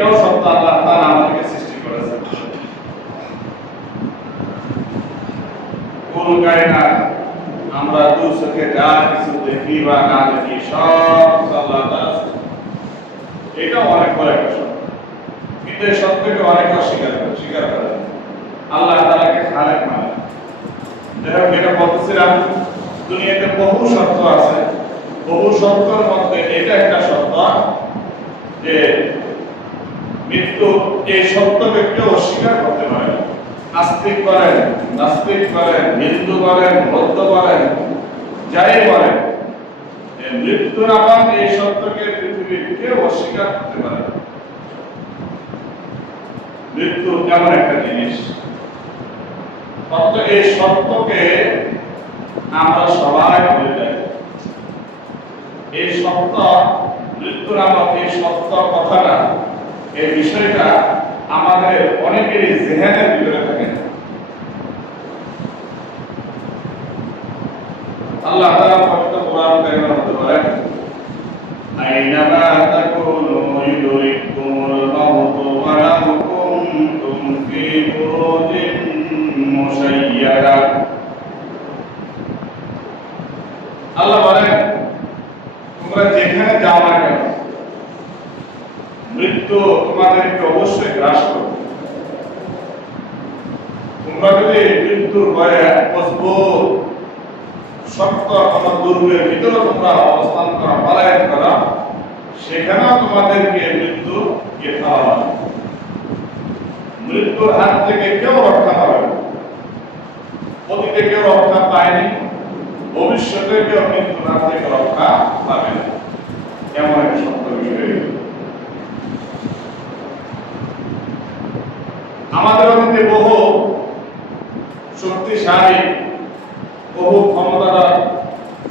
এটাও সত্য, আল্লাহ তাআলা আমাদেরকে সৃষ্টি করেছেন। কুল কায়নাত আমরা দু চোখে যা কিছু দেখি বা না দেখি সব আল্লাহ তাআলা সৃষ্টি। এটাও অনেক বড় একটা সত্য, কিন্তু এই সত্যকে অনেক স্বীকার করে আল্লাহ তাআলাকে খালেক মানে। যাই হোক, এটা বলতেছিলাম দুনিয়াতে বহু সত্য আছে, বহু সত্যের মধ্যে এটা একটা সত্য যে মৃত্যু, এই সত্যকে কেউ অস্বীকার করতে পারে না। আস্তিক করেন, নাস্তিক করেন, হিন্দু করেন, বৌদ্ধ করেন, যাই বলেন, মৃত্যু নামক এই সত্যকে পৃথিবীর কেউ অস্বীকার করতে পারে না। মৃত্যু এমন একটা জিনিস, অথচ এই সত্যকে আমরা সবাই ভুলে যাই। এই সত্য, মৃত্যু নামক এই সত্য কথাটা, এই বিষয়টা আমাদের অনেকেরই জেহেনের ভিতরে থাকে। আল্লাহ তাআলা পবিত্র কোরআন কারীমের মধ্যে বলেন, আইনামা তাকুনু ইউদরিকুমুল মাউতু ওয়া লাউ কুনতুম ফী বুরুজিন মুশাইয়াদা। আল্লাহ বলেন, তোমরা যেখানে যাও না কেন, মৃত্যু তোমাদেরকে অবশ্যই গ্রাস করবে। তোমরা যদি মৃত্যুর ভয়ে মজবুত শক্ত কোন দুর্গের ভিতরে তোমরা অবস্থান করা, পলায়ন করা, সেখানেও তোমাদেরকে মৃত্যু খাওয়া হবে। মৃত্যুর হাত থেকে কেউ রক্ষা পাবে না। অতীতে কেউ রক্ষা পায়নি, ভবিষ্যতে কেউ মৃত্যুর হাত থেকে রক্ষা পাবে না। এমন একটা সত্য বিষয়। আমাদের মধ্যে বহু শক্তিশালী, বহু ক্ষমতাধর,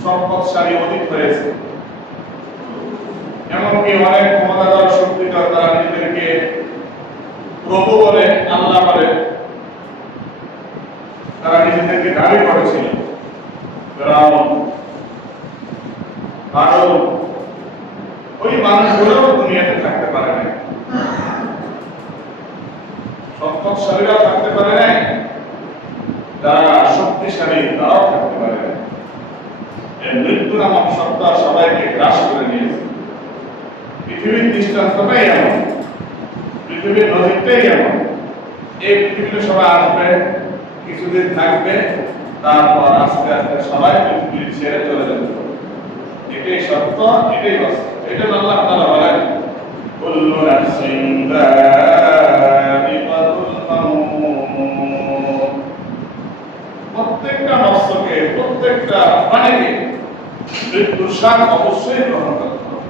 সম্পদশালী অতীত হয়েছে। এমনকি অনেক ক্ষমতাধর, শক্তিধর, তারা নিজেদেরকে প্রভু বলে, আল্লাহ বলে তারা নিজেদেরকে দাবি করেছিল। ফিরআউন, কারণ ওই মানুষগুলো দুনিয়াতে থাকতে পারে না, সম্পদশালীরাও থাকতে পারে না, যারা শক্তিশালী তারাও থাকতে পারে না। এই মৃত্যু নামক সত্তা সবাইকে গ্রাস করে নিয়েছে। পৃথিবীর দৃষ্টান্তটাই এমন, পৃথিবীর নজিরটাই এমন। এই পৃথিবীতে সবাই আসবে, কিছুদিন থাকবে, তারপর আস্তে আস্তে সবাই পৃথিবী ছেড়ে চলে যাবে। এটাই সত্য, এটাই বাস্তব। এটা আল্লাহ তাআলা বলেন, কুল্লু নাফসিন যায়িকাতুল মাউত। প্রত্যেকটা নফসকে, প্রত্যেকটা প্রাণীকে মৃত্যুর স্বাদ অবশ্যই গ্রহণ করতে হবে।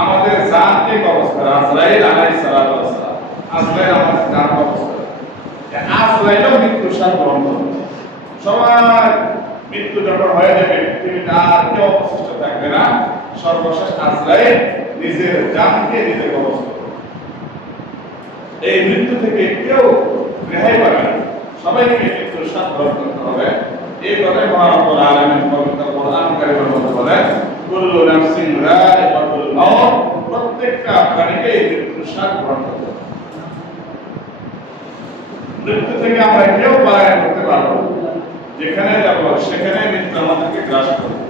আমাদের জানকে কবজ করে আজরাইল আলাইহিস সালাতু ওয়াস সালাম, আজরাইল আমাদের জান কবজ করে। আজরাইলও মৃত্যুর স্বাদ গ্রহণ করবে। সবার মৃত্যু যখন হয়ে যাবে, পৃথিবীতে আর কেউ অবশিষ্ট থাকবে না, সর্বশেষ আজরাইল নিজের জানকে নিজে কবজ করবে। এই মৃত্যু থেকে কেউ রেহাই পাবে না, সবাইকে মৃত্যুর স্বাদ গ্রহণ করতে হবে। এই কথাই মহান রব্বুল আলামিন পবিত্র কোরআন কারীমের মধ্যে বলেন, কুল্লু নাফসিন যায়িকাতুল মাউত। প্রত্যেকটা প্রাণীকে মৃত্যুর স্বাদ গ্রহণ করতে হবে। মৃত্যু থেকে আমরা কেউ পলায়ন করতে পারবো না। যেখানে যাব সেখানে মৃত্যু আমাদেরকে গ্রাস করবে।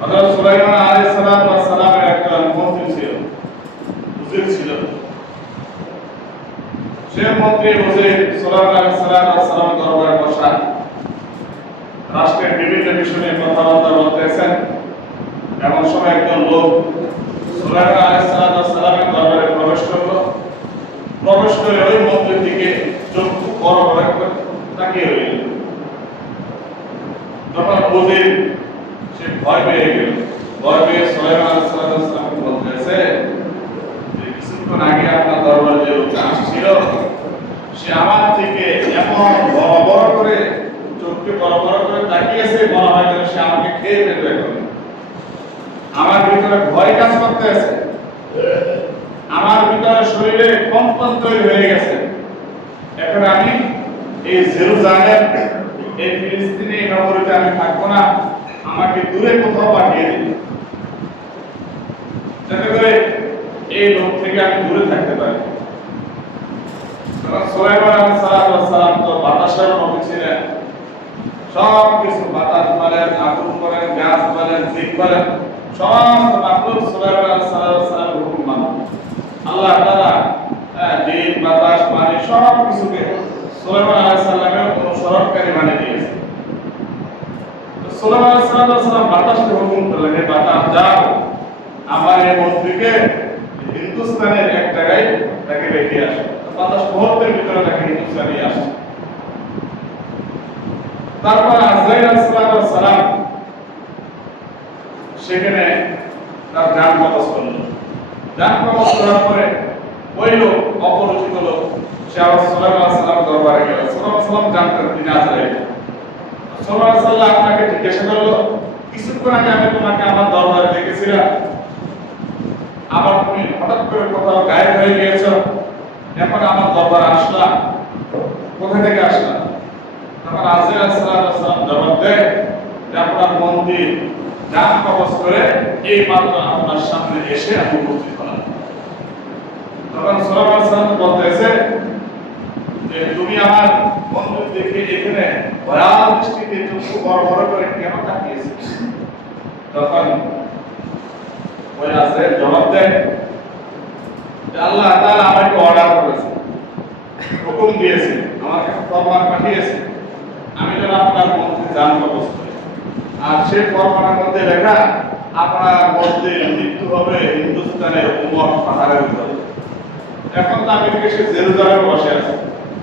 হযরত সুলাইমান আলাইহিস সালামের একটা মন্ত্রী ছিল, উজির ছিল। সে মন্ত্রী উজির সুলাইমান আলাইহিস সালাম দরবারে বসা, রাষ্ট্রের বিভিন্ন বিষয় নিয়ে কথাবার্তা বলতেছেন। এমন সময় একজন লোক সুলাইমান আলাইহিস সালামের দরবারে প্রবেশ করলো। প্রবেশ করে ওই মন্ত্রীর দিকে চোখ বড় বড় করে তাকিয়ে রইল। তখন উজির সে ভয় পেয়ে গেল। ভয় পেয়ে সুলাইমান আলাইহিস সালামকে বলতেছে যে কিছুক্ষণ আগে আপনার দরবারে যে লোকটা আসছিল, সে আমার থেকে এমন বড় বড় করে চোখকে বড় বড় করে তাকিয়েছে, মনে হয় যেন সে আমাকে খেয়ে ফেলবে। এখন আমার ভিতরে ভয় কাজ করতে আছে, আমার ভিতরে শরীরে কম্পন তৈরি হয়ে গেছে। এখন আমি এই জেরুজালেম, এই ফিলিস্তিনি নগরীতে আমি থাকবো না, আমাকে দূরে কোথাও পাঠিয়ে দিন। যাতে করে এই লোক থেকে আমি দূরে থাকতে পারি। কারণ সুলাইমান আলাইহিস সালাম তো বাতাসের নবী ছিলেন, সব কিছু বাতাস বলেন, আগুন বলেন, গাছ বলেন, জিন বলেন, সমস্ত মাখলুক সুলাইমান আলাইহিস সালামের হুকুম মানে। আল্লাহ তাআলা জিন, বাতাস, পানি সব কিছুকে সুলাইমান আলাইহিস সালামের অনুসরণকারী বানিয়ে দিয়েছেন। তো সুলাইমান আলাইহিস সালাম বাতাসকে হুকুম করলেন, হে বাতাস যাও, আমার এই মন্ত্রীকে হিন্দুস্তানের এক জায়গায় তাকে রেখে আসো। বাতাস মুহূর্তের ভিতরে তাকে হিন্দুস্তানে আসে। তারপর আজরাইল আলাইহিস সালাম সেখানে তার জান কবজ করল। জান কবজ করার পরে ওই লোক, অপরিচিত লোক, সে আবার সুলাইমান আলাইহিস সালামের দরবারে গেল। সুলাইমান সালাম জানতেন তিনি আজরাইল। সুলাইমান সাল্লাল্লাহু আপনাকে জিজ্ঞাসা করলো, কিছুক্ষণ আগে আমি তোমাকে আমার দরবারে দেখেছিলাম, আবার তুমি হঠাৎ করে কোথাও গায়েব হয়ে গিয়েছো, এখন আমার দরবারে আসলা, কোথা থেকে আসলা? তখন আজরাইল আলাইহিস সালাম জবাব দেয় যে আপনার মন্দির জান কবজ করে এই মাত্র আপনার সামনে এসে আমি উপস্থিত হলাম। তখন সুলাইমান সালাম বলতেছে যে তুমি আমার মন্দির দেখে এখানে ভয়াল দৃষ্টিতে চক্ষু বড় বড় করে কেন তাকিয়েছিস? তখন ওই আজরাইল জবাব দেয় যে আল্লাহ তাআলা আমাকে অর্ডার করেছে, হুকুম দিয়েছে, আমার কাছে ফরমান পাঠিয়েছে, আমি যেন আপনার মন্দির জান কবজ করি। আর সেই ফরমানের মধ্যে লেখা আপনার মন্দির মৃত্যু হবে হিন্দুস্তানের উমর পাহাড়ের উপরে। এখন তো আমেরিকা সে জেরুজালেমে বসে আছে,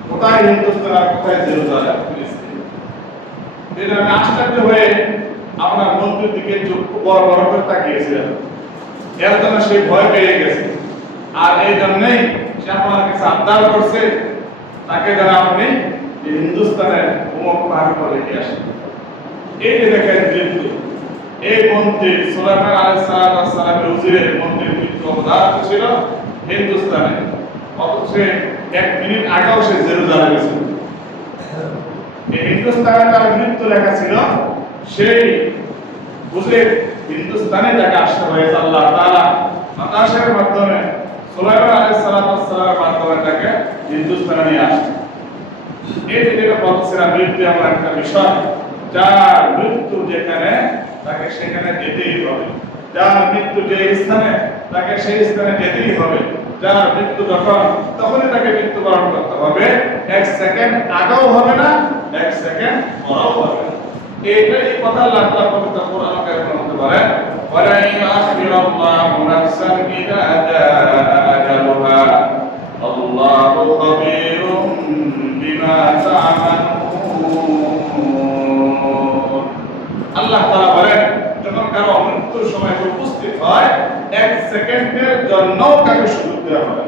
কোথায় হিন্দুস্তান আর কোথায় জেরুজালেম? আমি আশ্চর্য হয়ে আপনার মন্দির দিকে চক্ষু বড় বড় করে তাকিয়েছিলেন। এর জন্য সে ভয় পেয়ে গেছে, আর এই জন্যই সে আপনার কাছে আবদার করছে তাকে যেন আপনি হিন্দুস্তানের উমর পাহাড়ের উপরে রেখে আসেন। এই যে দেখেন মৃত্যু, এই মন্দির সুলাইমান আলাইহিস সালামের উজিরের মন্দির মৃত্যু অবধারিত ছিল হিন্দুস্তানে, অথচ 1 মিনিট আগেও সে জেরুজালেমে ছিল। এই হিন্দুস্তানে তার মৃত্যু লেখা ছিল, সেই বুঝে হিন্দুস্তানে তাকে আসতে হয়েছে আল্লাহ তাআলা বাতাসের মাধ্যমে সুলাইমান আলাইহিস সালামের মাধ্যমে তাকে হিন্দুস্তানে নিয়ে আসছে। এই যেটা বলছিলাম, মৃত্যু এমন একটা বিষয় যার মৃত্যু যেখানে তাকে সেখানে যেতেই হবে, যার মৃত্যু যে স্থানে তাকে সেই স্থানে যেতেই হবে, যার মৃত্যু যখন তখনই তাকে মৃত্যুবরণ করতে হবে, 1 সেকেন্ড আগেও হবে না, 1 সেকেন্ড পরেও হবে না। এই কথা আল্লাহ তাআলা পবিত্র কোরআন কারিমের মধ্যে বলেন, ওয়ালা ইউআখিরুল্লাহু নাফসান ইযা জাআ আজালুহা আল্লাহু খাবীরুম বিমা তা'মালুন। আল্লাহ তাআলা বলেন, যখন কারো মৃত্যুর সময় উপস্থিত হয় 1 সেকেন্ডের জন্য কাকে সুযোগ দেওয়া হবে,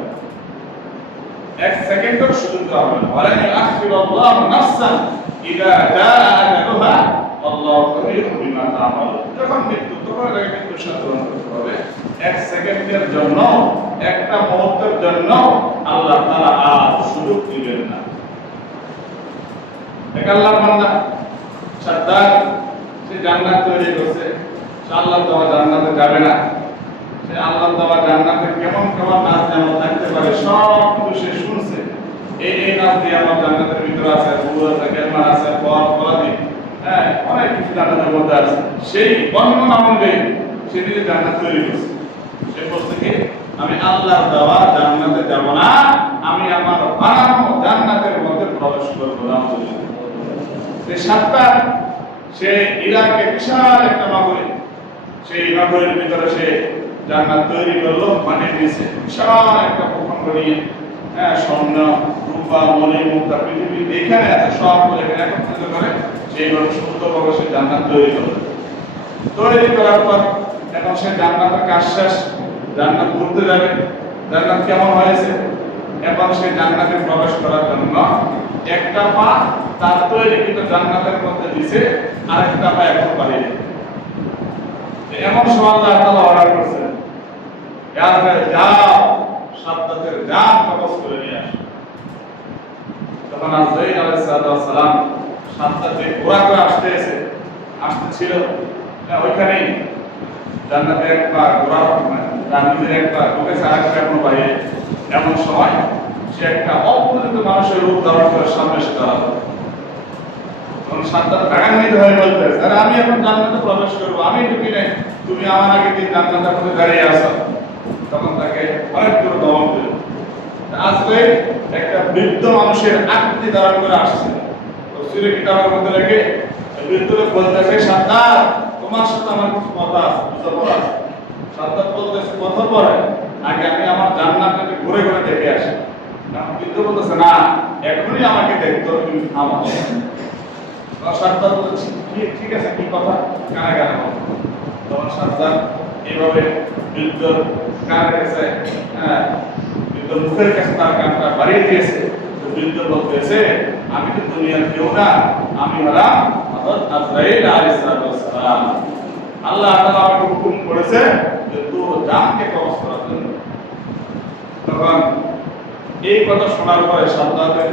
1 সেকেন্ডের সুযোগ দেওয়া হবে। ওয়ালা ইউআখিরুল্লাহু নাফসান ইযা জাআ আজালুহা আল্লাহু খাবীরুম বিমা তা'মালুন। যখন মৃত্যু, তখন তাকে মৃত্যুর সাথে গ্রহণ করতে হবে। 1 সেকেন্ডের জন্য, একটা মুহূর্তের জন্য আল্লাহ তাআলা আর সুযোগ দিবেন না। এক আল্লাহর বান্দা সাদ্দার, সে জান্নাত তৈরি করছে, সে আল্লাহর দেওয়া জান্নাতে যাবে না। সে আল্লাহর দেওয়া জান্নাতে কেমন কেমন নাচ যেমন থাকতে পারে সব কিছু সে শুনছে। এই নাচ দিয়ে আমার জান্নাতের ভিতরে আছে, ফুল আছে, গেলমান আছে, ফল ফলাদি, হ্যাঁ, অনেক কিছু জান্নাতের মধ্যে আছে। সেই বর্ণনা অনুযায়ী সে নিজে জান্নাত তৈরি করছে। সে বলছে কি, আমি আল্লাহর দেওয়া জান্নাতে যাব না, আমি আমার বানানো জান্নাতের মধ্যে প্রবেশ করবো না। সে সাত্তার, সে ইরাকে বিশাল একটা নগরী, সেই নগরীর ভিতরে সে জান্নাত তৈরি করলো, মাটির নিচে বিশাল একটা ভূখণ্ড নিয়ে, হ্যাঁ, স্বর্ণ, রূপা, মণি, মুক্তা, পৃথিবী এখানে আছে, সব এখানে একত্রিত করে সেইভাবে সুন্দরভাবে সে জান্নাত তৈরি করলো। তৈরি করার পর এখন সে জান্নাতের কাজ শেষ, জান্নাত ঘুরতে যাবে। জান্নাত কেমন হয়েছে, এখন সে জান্নাতে প্রবেশ করার জন্য একটা পা তার তৈরিকৃত জান্নাতের মধ্যে দিছে, আরেকটা পা এখন বাড়িয়ে। এমন সময় আল্লাহ তাআলা অর্ডার করেছেন, যাও সাদ্দাতের জান কবজ করে নিয়ে আসো। তখন আজরাইল আলাইহিস সালাম সাদ্দাতে ঘোরা করে আসতেছিল, ওইখানেই জান্নাতে এক পা ঘোরা তার নিজের একটা ঢুকেছে আর একটা এখনো বাইরে, এমন সময় সে একটা অপরিচিত মানুষের রূপ ধারণ করে সামনে এসে দাঁড়ালো। তখন সাদ্দাত রাগান্বিত হয়ে বলতেছে, আরে আমি এখন জান্নাতে প্রবেশ করবো, আমি ঢুকি নাই, তুমি আমার আগে দিন জান্নাতের মধ্যে দাঁড়িয়ে আছো। তখন তাকে অনেক দূর দমন দিল। আজকে একটা বৃদ্ধ মানুষের আকৃতি ধারণ করে আসছে, তফসিরে কিতাবের মধ্যে রেখে বৃদ্ধ লোক বলতেছে, সাদ্দাত তোমার সাথে আমার কিছু কথা আছে, বোঝাপড়া আছে। সাদ্দাত বলতেছে, কথা পরে আগে আমি আমার জান্নাতটাকে ঘুরে ঘুরে দেখে আসি। বৃদ্ধ বলতেছে, না এখনই আমাকে দেখতো, তুমি থামো। সাদ্দাত বলছে, ঠিক আছে, কি কথা, কানে কানে বলো। তখন সাদ্দাত এইভাবে বৃদ্ধ কানের কাছে, বৃদ্ধ মুখের কাছে তার কানটা বাড়িয়ে দিয়েছে। বৃদ্ধ বলতেছে, আমি তো দুনিয়ার কেউ না, আমি হলাম হযরত আজরাইল আলাইহিস সালাম। আল্লাহ তাআলা আমাকে হুকুম করেছে যে তোর জানকে কবজ করার জন্য। তখন এই কথা শোনার পরে সাদ্দাতের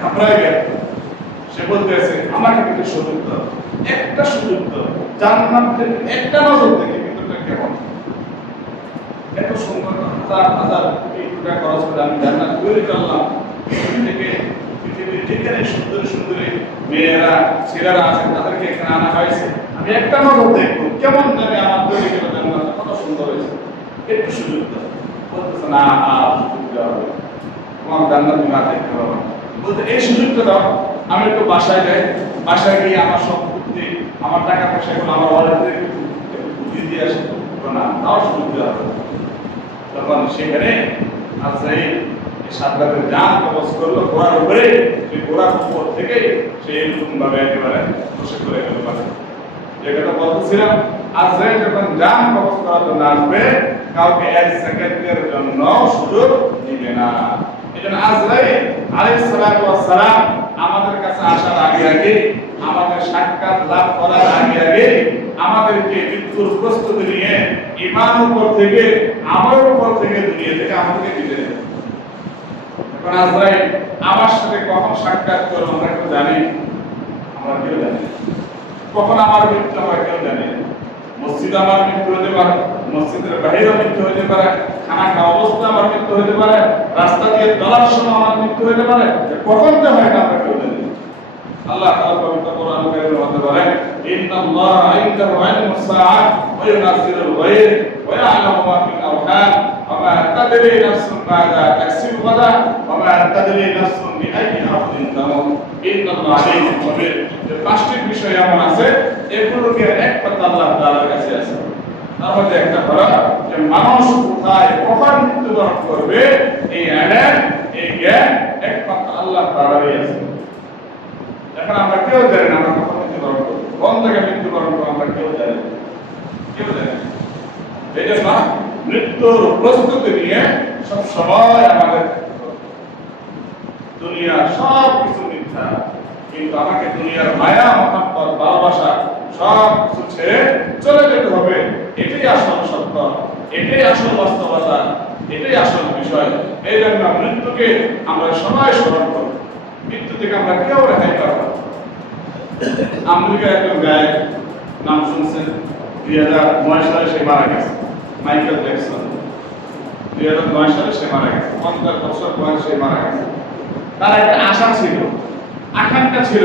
ঘাবড়ায় গেল। সে বলতেছে, আমাকে কিন্তু সুযোগ দাও, একটা সুযোগ দাও, জান্নাত থেকে একটা নজর দেখে ভিতরটা কেমন। এত সুন্দর হাজার হাজার কোটি টাকা খরচ করে আমি জান্নাত তৈরি করলাম, থেকে পৃথিবীর যেখানে সুন্দর সুন্দর মেয়েরা ছেলেরা আছেন তাদেরকে এখানে আনা হয়েছে, আমি একটা নজর দেখবো কেমন জানি আমার তৈরি করে জান্নাত কত সুন্দর হয়েছে, একটু সুযোগ দাও। বলতেছে, না আর সুযোগ দেওয়া হবে, তোমার জান্নাত তুমি আর দেখতে পাবো না। বলতে, এই সুযোগটা দাও, আমি একটু বাসায় যাই, বাসায় গিয়ে আমার সম্পত্তি, আমার টাকা পয়সাগুলো আমার ওয়ালেটে বুঝিয়ে দিয়ে আসি। না, তাও সুযোগ দেওয়া হবে। তখন সেখানে আজরাইল সাদ্দাতের জান কবজ করলো ঘোড়ার উপরে, সেই ঘোড়ার উপর থেকে সে এরকম ভাবে একেবারে বসে করে গেল। যেটা বলতেছিলাম, আজরাইল যখন জান কবজ করার জন্য আসবে, কাউকে এক সেকেন্ডের জন্য সুযোগ দিবে না। এজন্য আজরাইল আলাইহিস সালাতু ওয়াস সালাম আমাদের কাছে আসার আগে আগে, আমাদের সাক্ষাৎ লাভ করার আগে আগে আমাদেরকে মৃত্যুর প্রস্তুতি নিয়ে ঈমানের উপর থেকে, আমলের উপর থেকে, দুনিয়া থেকে আমাদেরকে দিতে দেবে। এখন আজরাইল আমার সাথে কখন সাক্ষাৎ করবে আমরা কেউ জানি? আমরা কেউ জানি। কখন আমার মৃত্যু আমরা কেউ জানি। মসজিদে আমার মৃত্যু হতে পারে, মসজিদের বাইরে মৃত্যু হতে পারে, খানা খাওয়া অবস্থা আমার মৃত্যু হতে পারে, রাস্তা দিয়ে চলার সময় আমার মৃত্যু হতে পারে, কখন যে হয় না আমরা কেউ জানি। আল্লাহ তাআলা পবিত্র কোরআন কারীমের মধ্যে বলেন, ইন্নাল্লাহা ইনদাহু ইলমুস সাআহ ওয়া ইউনাজ্জিলুল গায়ব ওয়া ইয়া'লামু মা ফিল আরহাম ওয়া মা তাদরি নাফসুন মাযা তাকসিবু গাদা ওয়া মা তাদরি নাফসুন বিআইয়ি আরদিন তামুত ইন্নাল্লাহা আলীমুন খাবীর। যে পাঁচটি বিষয় এমন আছে, এগুলোকে একমাত্র আল্লাহ তাআলার কাছে আছে। তার মধ্যে একটা হলো যে মানুষ কোথায় কখন মৃত্যুবরণ করবে, এই ইলম, এই জ্ঞান একমাত্র আল্লাহ তাআলারই আছে। এখন আমরা কেউ জানি না আমরা কখন মৃত্যুবরণ করবো, কোন জায়গায় মৃত্যুবরণ করবো আমরা কেউ জানি না, কেউ জানি না। এই জন্য মৃত্যুর প্রস্তুতি নিয়ে সব সময় আমাদের দুনিয়া সব কিছু মিথ্যা, কিন্তু আমাকে দুনিয়ার মায়া মহাব্বত ভালোবাসা সব কিছু ছেড়ে চলে যেতে হবে। এটাই আসল সত্য, এটাই আসল বাস্তবতা, এটাই আসল বিষয়। এই জন্য মৃত্যুকে আমরা সবাই স্মরণ করব, মৃত্যু থেকে আমরা কেউ রেহাই পাবো না। আমেরিকার একজন গায়ক, নাম শুনছেন, 2009 সালে সে মারা গেছে, মাইকেল জ্যাকসন। 2009 সালে সে মারা গেছে, 50 বছর বয়সে সে মারা গেছে। তার একটা আশা ছিল, আকাঙ্ক্ষা ছিল,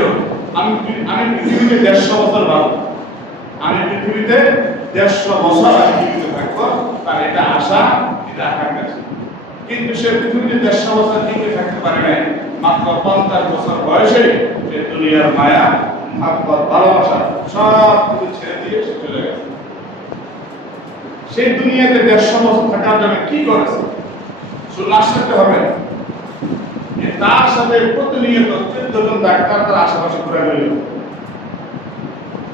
আমি পৃথিবীতে 150 বছর বাঁচব, আমি পৃথিবীতে 150 বছর আমি জীবিত থাকবো। তার এটা আশা, এটা আকাঙ্ক্ষা ছিল। কিন্তু সে পৃথিবীতে 150 বছর টিকে থাকতে পারে নাই। মাত্র 50 বছর বয়সে সে দুনিয়ার মায়া মহাব্বত ভালোবাসা সব কিছু ছেড়ে দিয়ে সে চলে গেছে। সেই দুনিয়াতে 150 বছর থাকার জন্য কি করেছে? শুধু আসতে হবে, তার সাথে প্রতিনিয়ত 14 জন ডাক্তার তার আশেপাশে ঘুরে বেড়াল।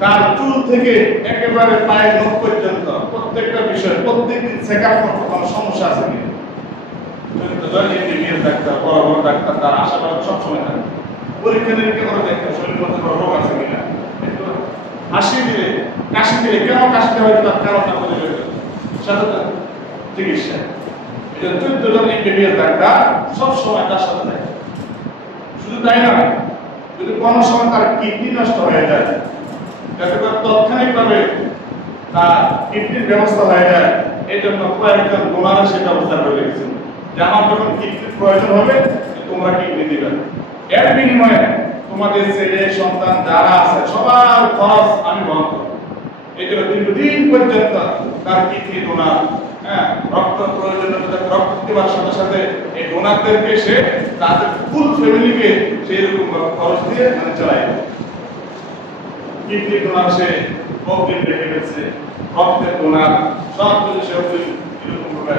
তার চুল থেকে একেবারে পায়ের নখ পর্যন্ত প্রত্যেকটা বিষয় প্রত্যেকদিন চেক আপ করতে, কোনো সমস্যা আছে কিনা। 14 জন ইঞ্জিনিয়ার ডাক্তার, বড় বড় ডাক্তার তার আশেপাশে সবসময় থাকে, পরীক্ষা নিরীক্ষা করে দেখতে শরীর মধ্যে কোনো রোগ আছে কিনা। একটু হাসি দিলে, কাশি দিলে, কেন কাশিতে হয়তো তার কারণটা বলে দেবে, সাথে চিকিৎসা। এটা 14 জন ইঞ্জিনিয়ার ডাক্তার সবসময় তার সাথে থাকে। শুধু তাই না, যদি কোনো সময় তার কিডনি নষ্ট হয়ে যায়, যাতে করে তাৎক্ষণিকভাবে তার কিডনির ব্যবস্থা হয়ে যায়, এই জন্য কয়েকজন ডোনারের সে ব্যবস্থা করে রেখেছিল যে আমার যখন কিডনির প্রয়োজন হবে তোমরা কিডনি দিবে, এর বিনিময়ে তোমাদের ছেলে সন্তান যারা আছে সবার খরচ আমি বহন করব। এই জন্য দীর্ঘদিন পর্যন্ত তার কিডনি ডোনার, রক্ত প্রয়োজনীয়তা রক্ত দেওয়ার সাথে সাথে এই ডোনারদেরকে সে তাদের ফুল ফ্যামিলিকে সেই রকম খরচ দিয়ে চালায়। কিডনি ডোনার সে অগ্রিম রেখে গেছে, রক্তের ডোনার সব কিছু সে এরকম ভাবে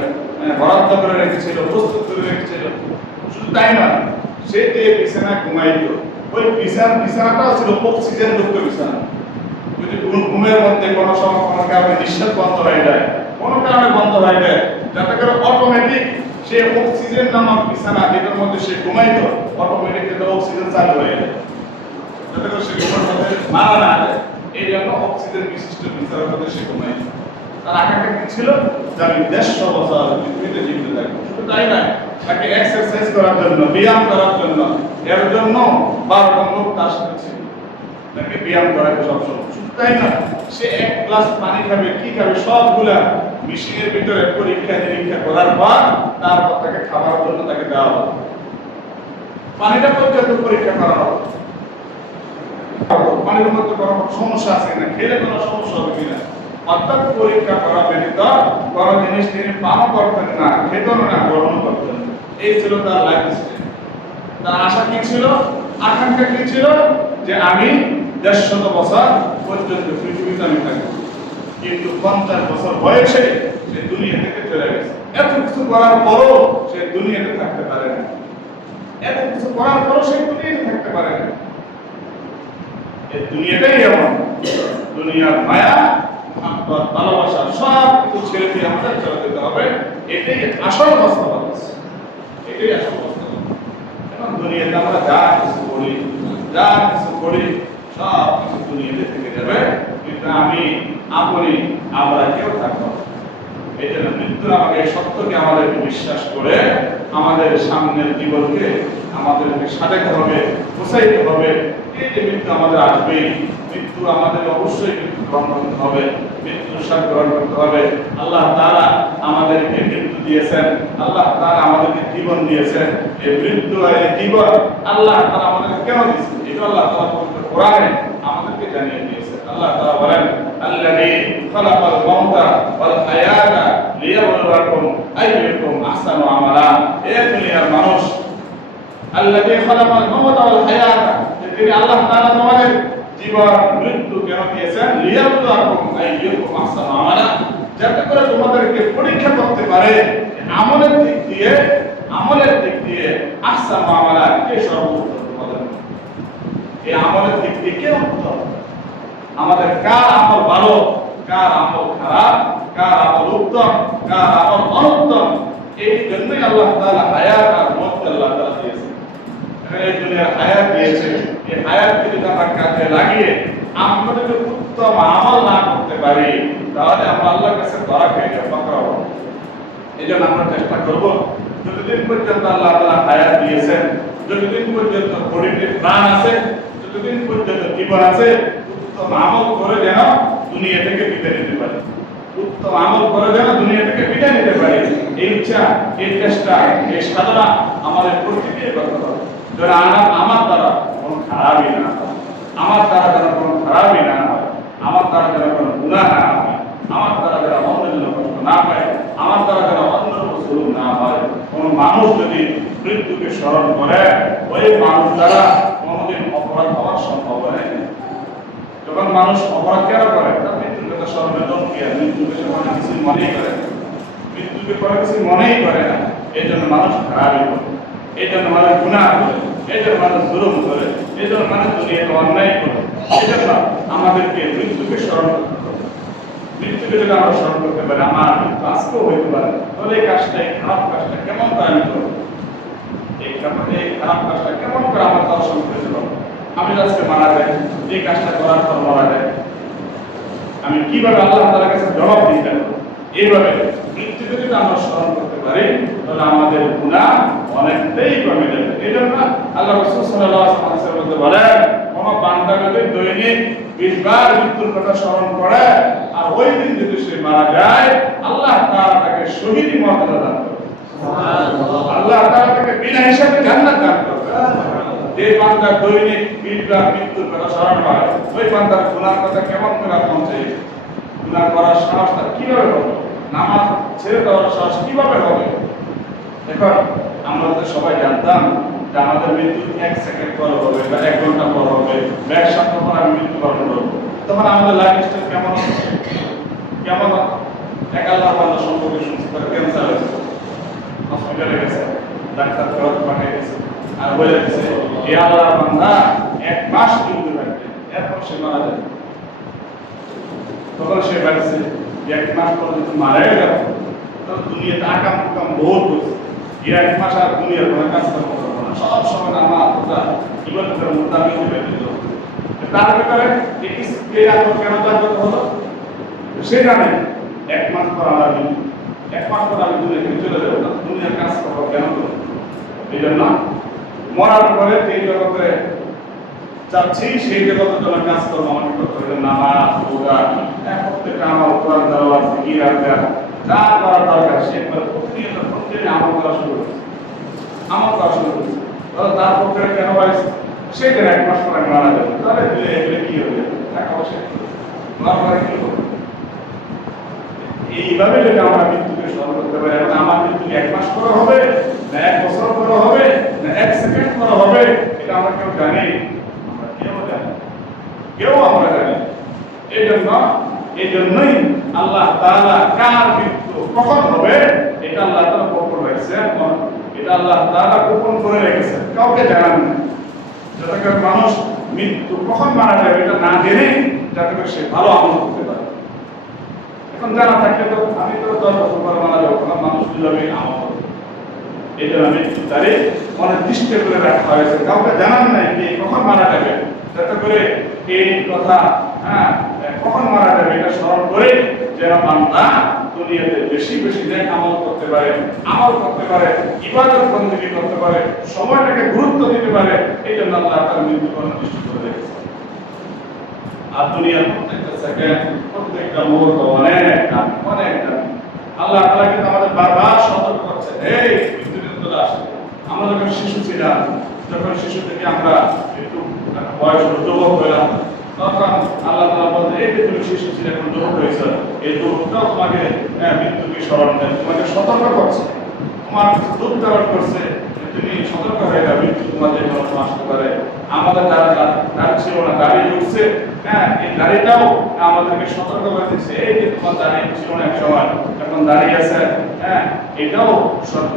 বরাদ্দ করে রেখেছিল, প্রস্তুত করে রেখেছিল। শুধু তাই না, সে যে বিছানা ঘুমাইত ওই বিছানাটাও ছিল অক্সিজেন যুক্ত বিছানা। যদি ঘুমের মধ্যে কোনো সময় কোনো কারণে নিঃশ্বাস বন্ধ হয়ে যায়, কোনো কারণে বন্ধ হয়ে যায়, যাতে করে অটোমেটিক সে অক্সিজেন নামক বিছানা যেটার মধ্যে সে ঘুমাইত অটোমেটিক অক্সিজেন চালু হয়ে যায়, যাতে করে সে ঘুমের মধ্যে মারা না যায়। এই জন্য অক্সিজেন বিশিষ্ট বিছানার মধ্যে সে ঘুমাইত। তার আকাঙ্ক্ষা কি ছিল যে আমি 150 বছর পৃথিবীতে জীবিত থাকবো। শুধু তাই নয়, তাকে এক্সারসাইজ করার জন্য, ব্যায়াম করার জন্য, এর জন্য 12টা লোক তার সাথে ছিল, তাকে ব্যায়াম করাবে সবসময়। শুধু তাই না, সে এক গ্লাস পানি খাবে, কি খাবে, সবগুলা মেশিনের ভিতরে পরীক্ষা নিরীক্ষা করার পর তারপর তাকে খাবার জন্য তাকে দেওয়া হবে। পানিটা পর্যন্ত পরীক্ষা করা হবে, পানির মধ্যে কোনো সমস্যা আছে কিনা, খেলে কোনো সমস্যা হবে কিনা, অর্থাৎ পরীক্ষা করা ব্যতীত কোনো জিনিস তিনি পানও করতেন না, খেতেন না, গ্রহণ করতেন। এই ছিল তার লাইফ স্টাইল। তার আশা কি ছিল, আকাঙ্ক্ষা কি ছিল, যে আমি 150 বছর পর্যন্ত পৃথিবীতে আমি থাকবো। কিন্তু 50 বছর বয়সে সে দুনিয়া থেকে চলে গেছে। এত কিছু করার পরও সে দুনিয়াতে থাকতে পারে না, এত কিছু করার পরও সে দুনিয়াতে থাকতে পারে না। এই দুনিয়াটাই এমন, দুনিয়ার মায়া, ভালোবাসা সব কিছু ছেড়ে দিয়ে আমাদের চলে যেতে হবে। এটাই আসল বাস্তবতা, এটাই আসল বাস্তবতা। এখন দুনিয়াতে আমরা যা কিছু করি সব কিছু দুনিয়াতে থেকে যাবে, কিন্তু আমরা কেউ থাকবো। এই জন্য মৃত্যুর আমাকে সত্যকে আমাদেরকে বিশ্বাস করে আমাদের সামনের জীবনকে আমাদেরকে সাজাতে হবে, গোছাইতে হবে। এই যে মৃত্যু আমাদের আসবেই, মৃত্যু আমাদের অবশ্যই মৃত্যু গ্রহণ করতে হবে, মৃত্যুর সাথে গ্রহণ করতে হবে। আল্লাহ তাআলা আমাদেরকে মৃত্যু দিয়েছেন, আল্লাহ তাআলা আমাদেরকে জীবন দিয়েছেন। এই মৃত্যু আর এই জীবন আল্লাহ তাআলা আমাদেরকে কেন দিয়েছেন, এটা আল্লাহ তাআলা পবিত্র কোরআনে আমাদেরকে জানিয়ে দিয়েছেন। আল্লাহ তাআলা বলেন, আল্লাযী খালাকাল মাউতা ওয়াল হায়াতা লিয়াবলুয়াকুম আইয়ুকুম আহসানু আমালা। এ দুনিয়ার মানুষ, আল্লাযী খালাকাল মাউতা ওয়াল হায়াতা, তিনি আল্লাহ তাআলা তোমাদের জীবন মৃত্যু কেন দিয়েছেন, লিয়াবলুয়াকুম আইয়ুকুম আহসানু আমালা, যাতে করে তোমাদেরকে পরীক্ষা করতে পারে আমলের দিক দিয়ে আহসানু আমালা কে সর্বোত্তম তোমাদের। এই আমলের দিক দিয়ে কে উত্তম, আমাদের কার আমল ভালো, কার আমল খারাপ, কার আমল উত্তম, কার আমল অনুত্তম। এই জন্যই আল্লাহ তাআলা হায়াত আর মওত আল্লাহ তাআলা দিয়েছেন। এই দুনিয়ার হায়াত দিয়েছে, এই হায়াতকে যদি আমরা কাজে লাগিয়ে আমরা যদি উত্তম আমল না করতে পারি, তাহলে আমরা আল্লাহর কাছে ধরা খেয়ে যাব, পাকড়াও হব। এই জন্য আমরা চেষ্টা করব, যতদিন পর্যন্ত আল্লাহ তাআলা হায়াত দিয়েছেন, যতদিন পর্যন্ত শরীরে প্রাণ আছে, যতদিন পর্যন্ত জীবন আছে, উত্তম আমল করে যেন দুনিয়া থেকে বিদায় নিতে পারি, উত্তম আমল করে যেন দুনিয়া থেকে বিদায় নিতে পারি। এই ইচ্ছা, এই চেষ্টা, এই সাধনা আমাদের প্রত্যেকের করতে হবে। যেন আমার দ্বারা কোনো খারাপই না হয়, আমার দ্বারা যেন কোনো খারাপই না হয়, আমার দ্বারা যেন কোনো গুনাহ না হয়, আমার দ্বারা যেন অন্যের জন্য কষ্ট না পায়, আমার দ্বারা যেন অন্যের উপর জুলুম না হয়। কোনো মানুষ যদি মৃত্যুকে স্মরণ করে, ওই মানুষ দ্বারা কোনোদিন অপরাধ হওয়ার সম্ভাবনা নেই। যখন মানুষ অপরাধ কেন করে, তার মৃত্যুর কথা স্মরণে দমকে, মৃত্যুকে সে কোনো কিছু মনেই করে না, মৃত্যুকে কোনো কিছু মনেই করে না। এই জন্য মানুষ খারাপই করে, এই জন্য মানুষ গুনাহ করে, এই জন্য মানুষ জুলুম করে, এই জন্য মানুষ দুনিয়াতে অন্যায় করে। এই জন্য আমাদেরকে মৃত্যুকে স্মরণ করতে হবে। মৃত্যুকে যদি আমরা স্মরণ করতে পারি, আমার মৃত্যু আজকেও হইতে পারে, তাহলে এই কাজটা, এই খারাপ কাজটা কেমন করে আমি করবো, এই খারাপ কাজটা কেমন করে আমার দর্শন করতে পারবো। আমি আজকে মারা যাই, এই কাজটা করার পর মারা যায়, আমি কিভাবে আল্লাহ তাআলার কাছে জবাব দিতে পারবো। এইভাবে মৃত্যুকে যদি আমরা স্মরণ করতে পারি, তাহলে আমাদের গুনাহ অনেকটাই কমে যাবে। এই জন্য আল্লাহ রাসূল সাল্লাল্লাহু আলাইহি ওয়াসাল্লাম বলেন, কোন বান্দা যদি দৈনিক 20 বার মৃত্যুর কথা স্মরণ করে, আর ওই দিন যদি সে মারা যায় আল্লাহ তাআলা তাকে শহীদি মর্যাদা দান করবে। আল্লাহ তাআলা তাকে বিনা হিসাবে জান্নাত দান করবে। যে বান্দা দৈনিক মৃত্যুর কথা স্মরণ করে ওই বান্দার গুনার কথা কেমন করে পৌঁছে, গুনাহ করার সাহস তার কিভাবে হবে, নামাজ ছেড়ে দেওয়ার সাহস কিভাবে হবে? এখন আমরা তো সবাই জানতাম যে আমাদের মৃত্যু 1 সেকেন্ড পর হবে বা 1 ঘন্টা পর হবে বা 1 সপ্তাহ পর আমি মৃত্যুবরণ করব, তখন আমাদের লাইফ স্টাইল কেমন কেমন এক আল্লাহ বান্দা সম্পর্কে শুনছি তার ক্যান্সার হয়েছে, হসপিটালে গেছে, ডাক্তার ফেরত পাঠিয়ে গেছে আর বলে দিচ্ছে এই আল্লাহ বান্দা 1 মাস জীবিত থাকবে, এরপর সে মারা যাবে। তখন সে বলছে 1 মাস পর যদি মারা গেল তখন দুনিয়াতে আকাম কুকাম বহুত হচ্ছে, 1 মাস আর দুনিয়ার কোনো কাজ করবো না, সব সময় নামাজ রোজা ইবাদতের মধ্যে আমি দিল। তার ব্যাপারে এই আগ্রহ কেন জাগ্রত হলো? সে জানে 1 মাস পর আমি 1 মাস পর আমি দুনিয়া থেকে চলে যাবো না, দুনিয়ার কাজ করবো কেন করবো? এই জন্য মরার পরে এই জগতে যাচ্ছি সেই জগতের জন্য কাজ করবো, আমাকে করতে হবে নামাজ রোজা প্রত্যেকটা আমার কোরআন তেলাওয়াত জিকির আজকার যা করা দরকার সেগুলো প্রতিনিয়ত প্রতিদিন আমল করা শুরু করেছে, আমল করা শুরু করেছে। তার পক্ষে কেন হয়েছে সেখানে 1 মাস পরে মারা যাবে, তাহলে এগুলো কি হবে? টাকা পয়সা মারা কি হবে? এইভাবে যদি আমরা মৃত্যুকে স্মরণ করতে পারি, এখন আমার মৃত্যু 1 মাস পরে হবে না 1 বছর পরে হবে না 1 সেকেন্ড পরে হবে, এটা আমরা কেউ জানি? আমরা কেউ জানি, কেউ আমরা জানি। এই জন্যই আল্লাহ তাআলা কার মৃত্যু কখন হবে এটা আল্লাহ তাআলা গোপন রেখেছেন, এটা আল্লাহ তাআলা গোপন করে রেখেছেন, কাউকে জানান না। যাতে করে মানুষ মৃত্যু কখন মারা যাবে এটা না জেনে যাতে করে সে ভালো আমল করতে পারে। এখন জানা থাকলে তো আমি তো 10 বছর পর মারা যাবো, তখন মানুষ কিভাবে আমল করবে? এই জন্য মৃত্যু তারিখ অনির্দিষ্ট করে রাখা হয়েছে, কাউকে জানান নাই যে কখন মারা যাবে, যাতে করে এই কথা কখন মারা যাবে এটা স্মরণ করে যেন বান্দা দুনিয়াতে বেশি বেশি নেক আমল করতে পারে, ইবাদত বন্দেগী করতে পারে, সময়টাকে গুরুত্ব দিতে পারে। এই জন্য আল্লাহ তার মৃত্যুকে নির্দিষ্ট করে রেখেছেন। আর দুনিয়ার প্রত্যেকটা সেকেন্ড প্রত্যেকটা মুহূর্ত অনেক দামি, অনেক দামি। আল্লাহ তাআলা কিন্তু আমাদের বারবার সতর্ক করছেন, এই মৃত্যুর চলে আসে। আমরা যখন শিশু ছিলাম, যখন শিশু থেকে আমরা একটু বয়স যুবক হলাম, তখন আল্লাহ তাআলা বলেন এই যে তুমি শিশু ছিলে এখন যুবক হয়েছে, এই যুবকটাও তোমাকে মৃত্যুকে স্মরণ দেন, তোমাকে সতর্ক করছে, তোমার দুঃখ ধারণ করছে, তুমি সতর্ক হয়ে যাবে, মৃত্যু তোমাদের জন্য আসতে পারে। আমাদের দাঁড়ি ছিল না, দাঁড়ি উঠছে, এই দাঁড়িটাও আমাদেরকে সতর্ক করে দিচ্ছে, এই যে তোমার দাঁড়ি ছিল না এক সময়, এখন দাঁড়িয়ে আছে, এটাও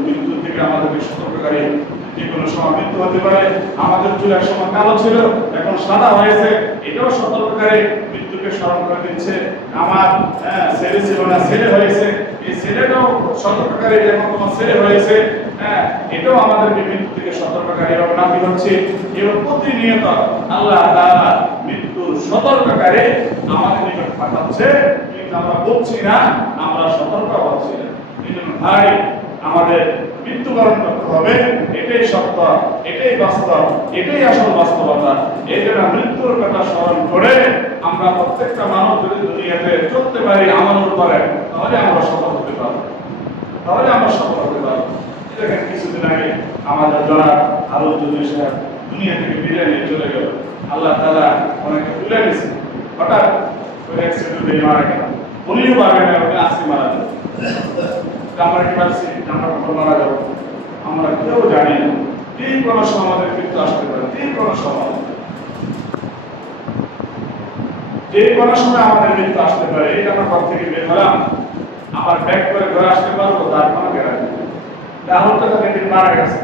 মৃত্যু থেকে আমাদেরকে সতর্ককারী। যে কোনো সময় মৃত্যু হতে পারে। আমাদের চুল এক সময় কালো ছিল, এখন সাদা হয়েছে, এটাও সতর্ককারী, মৃত্যুকে স্মরণ করে দিচ্ছে। আমার ছেলে ছিল না, ছেলে হয়েছে, এই ছেলেটাও সতর্ককারী, যেমন তোমার ছেলে হয়েছে, এটাও আমাদেরকে মৃত্যু থেকে সতর্ককারী এবং নাতি হচ্ছে। এবং প্রতিনিয়ত আল্লাহ তাআলা মৃত্যুর সতর্ককারী আমাদের নিকট পাঠাচ্ছে, কিন্তু আমরা বুঝছি না, আমরা সতর্ক হচ্ছি না। এই জন্য ভাই আমাদের মৃত্যুবরণ করতে হবে, এটাই সত্য, এটাই বাস্তব, এটাই আসল বাস্তবতা। এই জন্য মৃত্যুর কথা স্মরণ করে আমরা প্রত্যেকটা মানুষ যদি দুনিয়াতে চলতে পারি আমলের উপরে, তাহলে আমরা সফল হতে পারবো, দেখেন কিছুদিন আগে আমাদের জনাব আরো চৌধুরী সাহেব দুনিয়া থেকে বিদায় নিয়ে চলে গেল। আল্লাহ তাআলা অনেকে তুলে নিয়েছে, হঠাৎ ওই অ্যাক্সিডেন্টে মারা গেল। উনিও পারবেন না, ওকে আজকে মারা যাবে। আমরা কি পারছি আমরা কখন মারা যাবো? আমরা কেউ জানি না। এই কোনো সময় আমাদের মৃত্যু আসতে পারে, এই কোনো সময়, যে কোনো সময় আমাদের মৃত্যু আসতে পারে। এই আমরা ঘর থেকে বের হলাম, আবার ব্যাক করে ঘরে আসতে পারবো, তার কোনো গ্যারান্টি নেই। রাহুলটা তো একদিন মারা গেছে,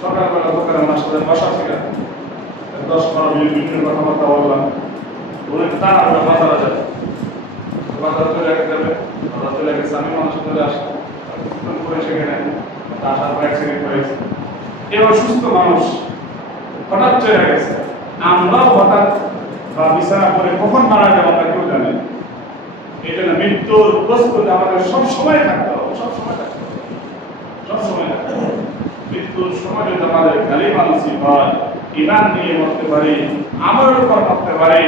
সকালবেলা দোকানে আমার সাথে বসা ছিল, 10-12 মিনিট বিভিন্ন কথাবার্তা বললাম, উনি তার আমরা বাজারে যাবে, বাজারে চলে যাবে, বাজার চলে গেছে, আমি মানুষের চলে আসলাম করে সেখানে আসার পর অ্যাক্সিডেন্ট হয়েছে। এবার সুস্থ মানুষ হঠাৎ চলে গেছে, আমরাও হঠাৎ বা বিছানা করে কখন মারা যাবো আমরা কেউ জানি। এই জন্য মৃত্যুর প্রস্তুতি আমাদের সব সময় থাকতে হবে, সব সময় থাকতে হবে। মৃত্যুর সময় যদি আমাদের খালি মানসিক হয়, ঈমান নিয়ে মরতে পারি, আমলের উপর মরতে পারি,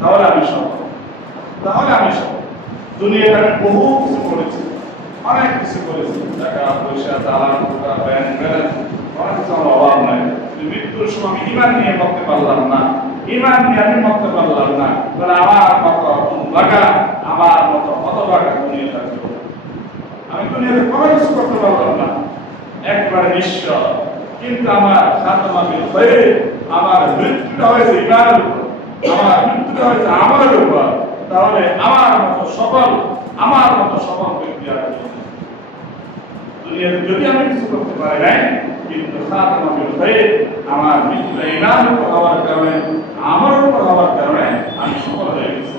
তাহলে আমি সফল। দুনিয়াতে আমি বহু কিছু করেছি, অনেক কিছু করেছি, টাকা পয়সা দালান কোটা ব্যাংক ব্যালেন্স অনেক কিছু আমার অভাব নাই। মৃত্যুর সময় আমি ইমান নিয়ে মরতে পারলাম না, ইমান নিয়ে আমি মরতে পারলাম না, তাহলে আমার মতো লাগা, আমার মতো হতভাগা দুনিয়া থাকবে। আমি দুনিয়াতে কোনো কিছু করতে পারলাম না, একবারে নিঃস্ব। কিন্তু আমার খাতমা বিল খায়র, আমার মৃত্যুটা হয়েছে ইমানের উপর, আমার মৃত্যুটা হয়েছে আমলের উপর। তাহলে আমার মতো সফল ব্যক্তি আর দুনিয়াতে যদি আমি কিছু করতে পারি নাই, কিন্তু খাতমা বিল খায়র, আমার মৃত্যুটা ইমানের উপর হওয়ার কারণে, আমলের উপর হওয়ার কারণে আমি সফল হয়ে গেছি।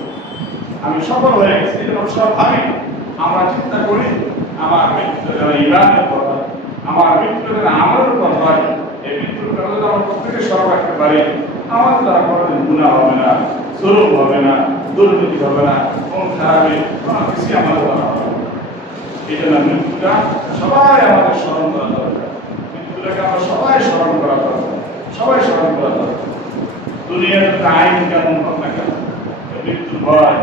এটা সব ভাবি, আমরা চিন্তা করি আমার মৃত্যুটা যেন ইমানের উপর হয়, আমার মৃত্যুটা যেন আমলের উপর হয়। এই মৃত্যুর কারণে আমরা প্রত্যেকে স্মরণ রাখতে পারি আমাদের দ্বারা কোনোদিন গুনাহ হবে না, জুলুম হবে না, দুর্নীতি হবে না, কোন খারাপি কোনো কিছুই আমাদের দ্বারা হবে না। এই জন্য মৃত্যুটা সবাই আমাদের স্মরণ করা দরকার। মৃত্যুটাকে আমরা সবাই স্মরণ করা দরকার। দুনিয়ার আইন কেমন হোক না কেন, মৃত্যুর ভয়,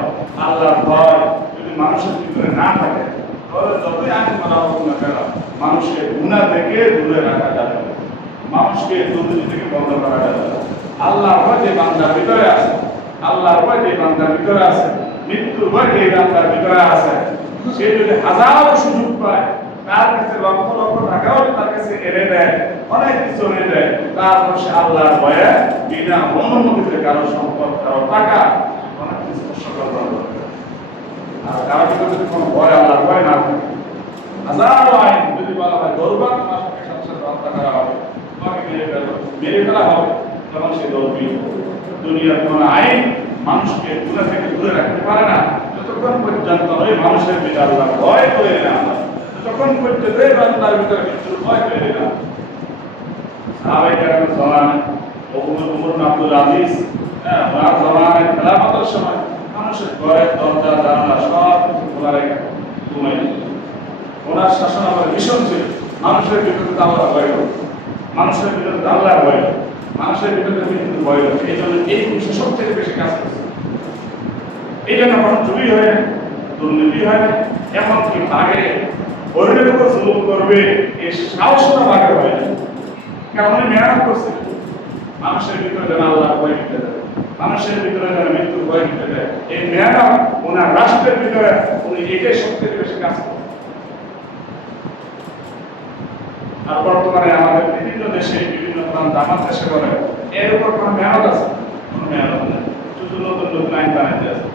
আল্লাহর ভয় যদি মানুষের ভিতরে না থাকে, তাহলে যতই আইন করা হোক না কেন, মানুষকে গুনাহ থেকে দূরে রাখা যাবে, মানুষকে দুর্নীতি থেকে বন্ধ করা যাবে। আল্লাহর ভয় যে বান্দার ভিতরে আছে, মৃত্যুর ভয় যে বান্দার ভিতরে আছে, সে যদি হাজারো সুযোগ পায়, তার কাছে লক্ষ লক্ষ টাকাও তার কাছে এনে দেয়, অনেক কিছু এনে দেয়, তারপর সে আল্লাহর ভয়ে বিনা অনুমতিতে কারো সম্পদ, কারো টাকা অনেক কিছু স্পর্শ করবে। আর কারো ভিতরে যদি কোনো ভয়, আল্লাহর ভয় না থাকে, হাজারো আইন যদি বলা হয় দরবার তোমাকে সংসার হত্যা করা হবে, তোমাকে মেরে ফেলা হবে, তখন সে দৌড়বি। দুনিয়ার কোন আইন মানুষকে গুনাহ থেকে দূরে রাখতে পারে না যতক্ষণ পর্যন্ত ওই মানুষের ভিতরে আল্লাহর ভয় তৈরি না হয়, ততক্ষণ পর্যন্ত এই বান্দার ভিতরে মৃত্যুর ভয় তৈরি না। সাহাবায়ে কেরামের জামানায় ওমর ইবনে আব্দুল আজিজ, ওনার জামানায় খেলাফতের সময় মানুষের ঘরের দরজা জানালা সব কিছু খোলা রেখে ঘুমাই। ওনার শাসন আমার ভীষণ ছিল, মানুষের ভিতরে আল্লাহর ভয়, মানুষের ভিতরে আল্লাহর ভয়, মানুষের ভিতরে মৃত্যুর ভয়। এই জন্য এই জিনিসটা সবচেয়ে বেশি কাজ করছে। এই জন্য কোনো চুরি হয় না, দুর্নীতি হয় না, এমনকি বাঘে হরিণের উপর জুলুম করবে এই সাহসটা বাঘের হয় না। কারণ উনি মেহনত করছে মানুষের ভিতরে যেন আল্লাহর ভয় ঢুকে দেয়, মানুষের ভিতরে যেন মৃত্যুর ভয় ঢুকে দেয়। এই মেহনত ওনার রাষ্ট্রের ভিতরে উনি এটাই সবচেয়ে বেশি কাজ করেন। আর বর্তমানে আমাদের বিভিন্ন দেশে, বিভিন্ন জামাত দেশে বলে এর উপর কোনো মেহনত আছে? কোনো মেহনত নেই, শুধু নতুন নতুন আইন বানাইতে আছে।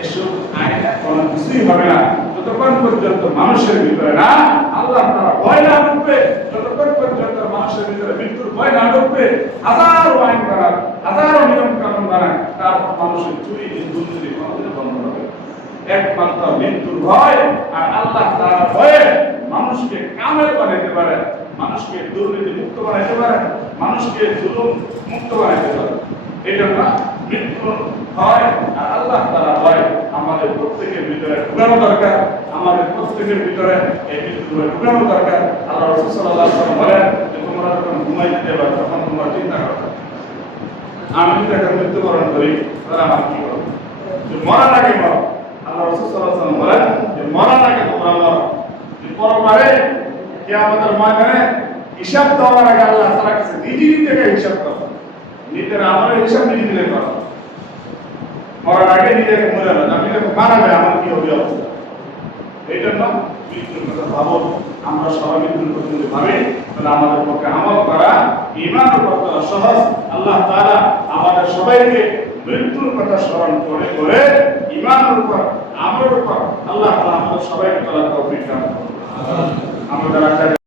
এসব আইনে কোনো কিছুই হবে না যতক্ষণ পর্যন্ত মানুষের ভিতরে না আল্লাহ তাআলা ভয় না ঢুকবে, যতক্ষণ পর্যন্ত মানুষের ভিতরে মৃত্যুর ভয় না ঢুকবে। হাজারো আইন বানান, হাজারো নিয়ম কানুন বানান, তারপর মানুষের চুরি দুর্নীতি কোনোদিন বন্ধ হবে। একমাত্র মৃত্যুর ভয় আর আল্লাহ তাআলার ভয়ে মানুষকে কামেল বানাইতে পারে, মানুষকে দুর্নীতি মুক্ত বানাইতে পারে, মানুষকে জুলুম মুক্ত বানাইতে পারে। এই জন্য মৃত্যুর ভয় আর আল্লাহ তাআলার ভয় আমাদের প্রত্যেকের ভিতরে ঢুকানো দরকার, আমাদের প্রত্যেকের ভিতরে এই মৃত্যুর ভয় ঢুকানো দরকার। আল্লাহ রাসূল সাল্লাল্লাহু আলাইহি ওয়াসাল্লাম বলেন যে তোমরা যখন ঘুমাইতে যাবে তখন তোমরা চিন্তা করো, আমি যদি একটা মৃত্যুবরণ করি তাহলে আমার কি হবে, মরার আগে মরো। আল্লাহ রাসূল সাল্লাল্লাহু আলাইহি ওয়াসাল্লাম বলেন যে মরার আগে তোমরা মরো, পরপারে কিয়ামতের ময়দানে হিসাব দেওয়ার আগে আল্লাহ তাআলার কাছে নিজেকে হিসাব করো, নিজের আমলের হিসাব নিজে করো। মরার আগে নিজেকে মরে না, আমি যখন মারা যায় আমার কি হবে অবস্থা। এই জন্য মৃত্যুর কথা ভাবো, আমরা সবাই মৃত্যুর কথা যদি ভাবি তাহলে আমাদের পক্ষে আমল করা, ঈমান করা সহজ। আল্লাহ তাআলা আমাদের সবাইকে মৃত্যুর কথা স্মরণ করে করে ঈমানের উপর, আমলের উপর আল্লাহ তাআলা আমাদের সবাইকে চলার তৌফিক দান করুন। আমরা